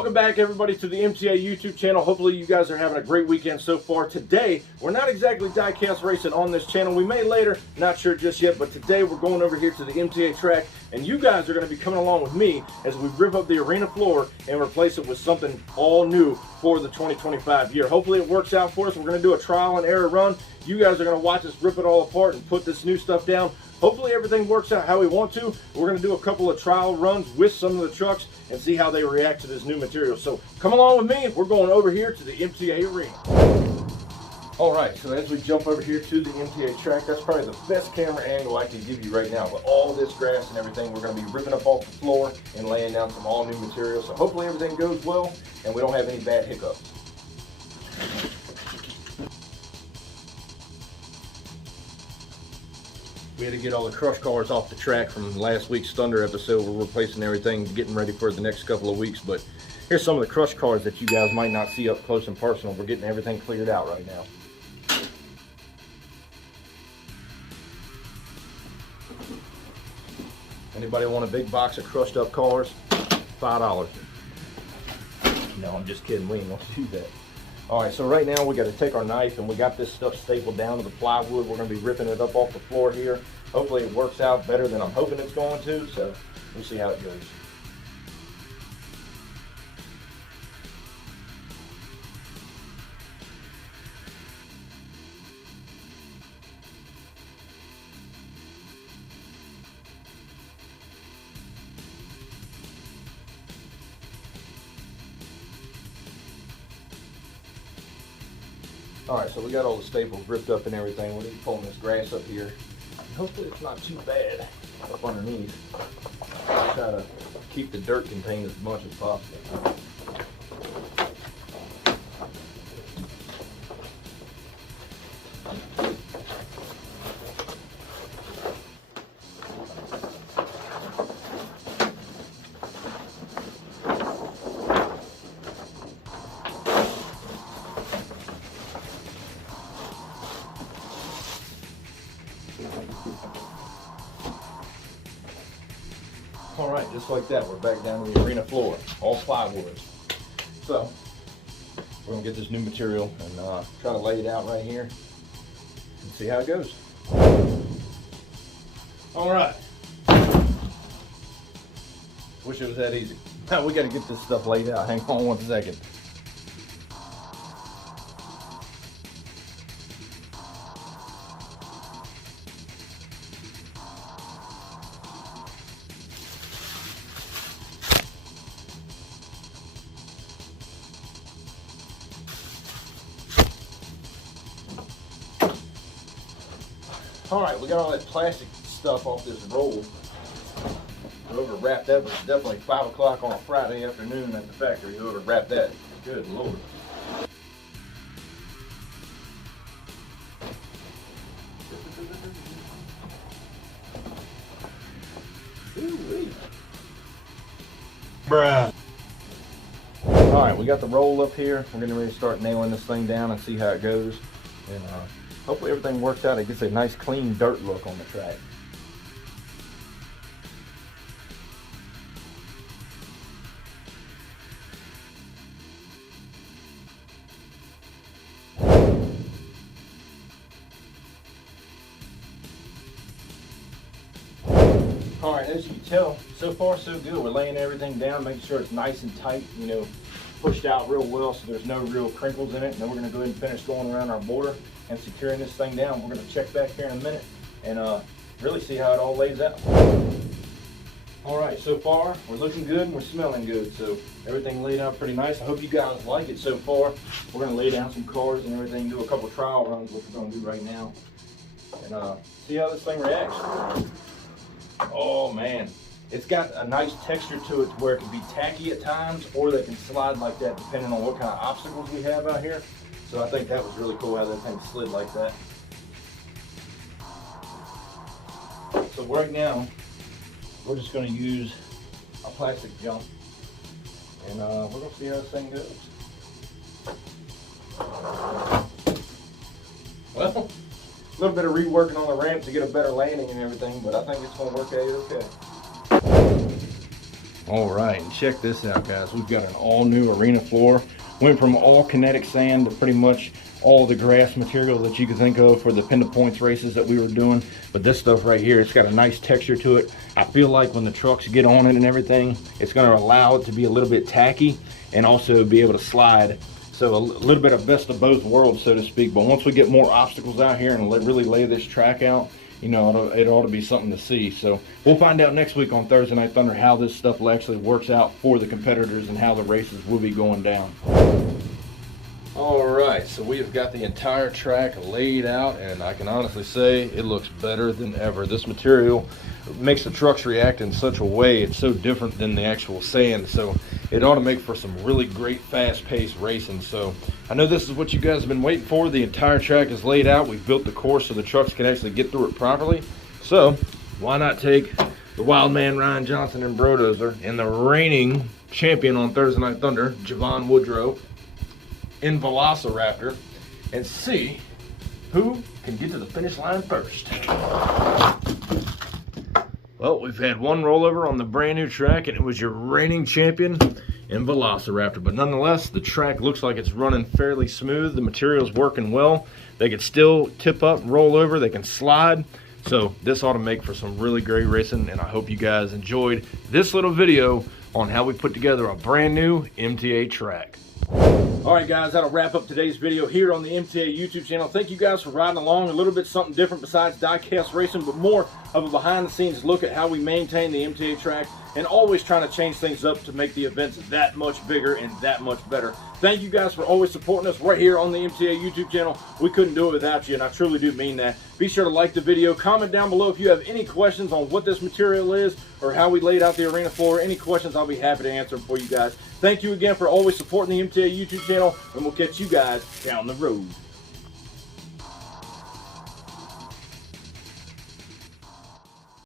Welcome back, everybody, to the MTA YouTube channel. Hopefully you guys are having a great weekend so far. Today, we're not exactly diecast racing on this channel. We may later, not sure just yet, but today we're going over here to the MTA track, and you guys are going to be coming along with me as we rip up the arena floor and replace it with something all new for the 2025 year. Hopefully it works out for us. We're going to do a trial and error run. You guys are going to watch us rip it all apart and put this new stuff down. Hopefully everything works out how we want to. We're going to do a couple of trial runs with some of the trucks and see how they react to this new material. So come along with me. We're going over here to the MTA arena. All right, so as we jump over here to the MTA track, that's probably the best camera angle I can give you right now. With all this grass and everything, we're going to be ripping up off the floor and laying down some all new material. So hopefully everything goes well and we don't have any bad hiccups. We had to get all the crush cars off the track from last week's Thunder episode. We're replacing everything, getting ready for the next couple of weeks. But here's some of the crush cars that you guys might not see up close and personal. We're getting everything cleared out right now. Anybody want a big box of crushed up cars? $5. No, I'm just kidding. We ain't gonna do that. All right, so right now we got to take our knife and we got this stuff stapled down to the plywood. We're going to be ripping it up off the floor here. Hopefully it works out better than I'm hoping it's going to, so we'll see how it goes. All right, so we got all the staples ripped up and everything. We're just pulling this grass up here. Hopefully it's not too bad up underneath. I'll try to keep the dirt contained as much as possible. All right, just like that, we're back down to the arena floor, all plywood. So, we're gonna get this new material and try to lay it out right here and see how it goes. All right. Wish it was that easy. Now we gotta get this stuff laid out. Hang on one second. All right, we got all that plastic stuff off this roll. Whoever wrapped that was definitely 5 o'clock on a Friday afternoon at the factory. Whoever wrapped that, good Lord. Ooh-wee. Bruh. All right, we got the roll up here. We're getting ready to start nailing this thing down and see how it goes. And hopefully everything works out. It gets a nice clean dirt look on the track. All right, as you can tell, so far so good. We're laying everything down, making sure it's nice and tight, you know, pushed out real well so there's no real crinkles in it. And then we're gonna go ahead and finish going around our border and securing this thing down. We're gonna check back here in a minute and really see how it all lays out. All right, so far we're looking good and we're smelling good. So everything laid out pretty nice. I hope you guys like it so far. We're gonna lay down some cars and everything, do a couple trial runs, which we're gonna do right now, and see how this thing reacts. Oh man, it's got a nice texture to it to where it can be tacky at times or they can slide like that depending on what kind of obstacles we have out here. So I think that was really cool how that thing slid like that. So right now, we're just going to use a plastic jump and we're going to see how this thing goes. Well, a little bit of reworking on the ramp to get a better landing and everything, but I think it's going to work out okay. All right, and check this out, guys. We've got an all-new arena floor. Went from all kinetic sand to pretty much all the grass material that you could think of for the Pin to Points races that we were doing. But this stuff right here, it's got a nice texture to it. I feel like when the trucks get on it and everything, it's going to allow it to be a little bit tacky and also be able to slide. So a little bit of best of both worlds, so to speak. But once we get more obstacles out here and really lay this track out, you know, it ought to be something to see. So we'll find out next week on Thursday Night Thunder how this stuff actually works out for the competitors and how the races will be going down. All right, so we have got the entire track laid out, and I can honestly say it looks better than ever. This material makes the trucks react in such a way, it's so different than the actual sand, so it ought to make for some really great fast-paced racing. So I know this is what you guys have been waiting for. The entire track is laid out. We've built the course so the trucks can actually get through it properly. So why not take the wild man Ryan Johnson and Brodozer and the reigning champion on Thursday Night Thunder, Javon Woodrow, in Velociraptor, and see who can get to the finish line first. Well, we've had one rollover on the brand new track, and it was your reigning champion in Velociraptor. But nonetheless, the track looks like it's running fairly smooth. The material's working well. They can still tip up, roll over, they can slide. So this ought to make for some really great racing, and I hope you guys enjoyed this little video on how we put together a brand new MTA track. All right, guys, that'll wrap up today's video here on the MTA YouTube channel. Thank you guys for riding along. A little bit something different besides diecast racing, but more of a behind-the-scenes look at how we maintain the MTA track and always trying to change things up to make the events that much bigger and that much better. Thank you guys for always supporting us right here on the MTA YouTube channel. We couldn't do it without you, and I truly do mean that. Be sure to like the video. Comment down below if you have any questions on what this material is or how we laid out the arena floor. Any questions, I'll be happy to answer them for you guys. Thank you again for always supporting the MTA YouTube channel, and we'll catch you guys down the road.